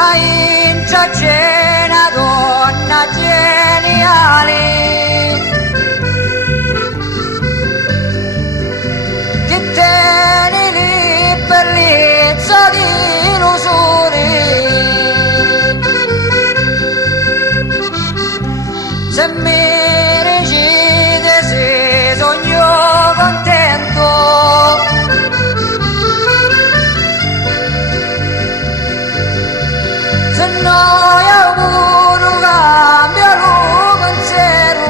la intra c'è una donna geniale che tiene lì bellezza di illusioni. Se mi recite se sogno contento, se noi auguro cambia lo pensiero,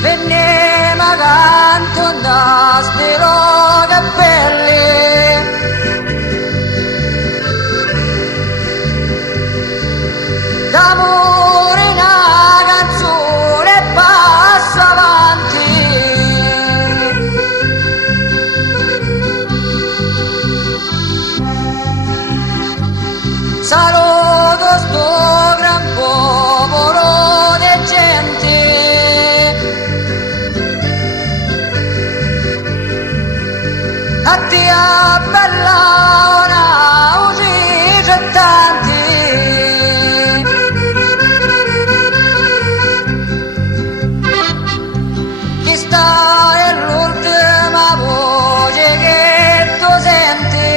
veniamo accanto da stilo capelli, d'amore una canzone passa avanti. Saluto sto gran popolo di gente, a te a bella ora usi c'è tanti, chi sta è l'ultima voce che tu senti.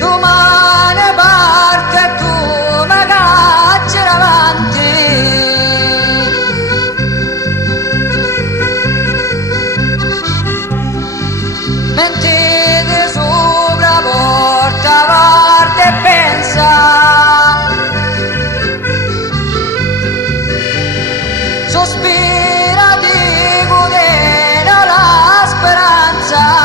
Domani parte tu mi cacci davanti, mentite sopra porta guarda e pensa, sospira di godere la speranza.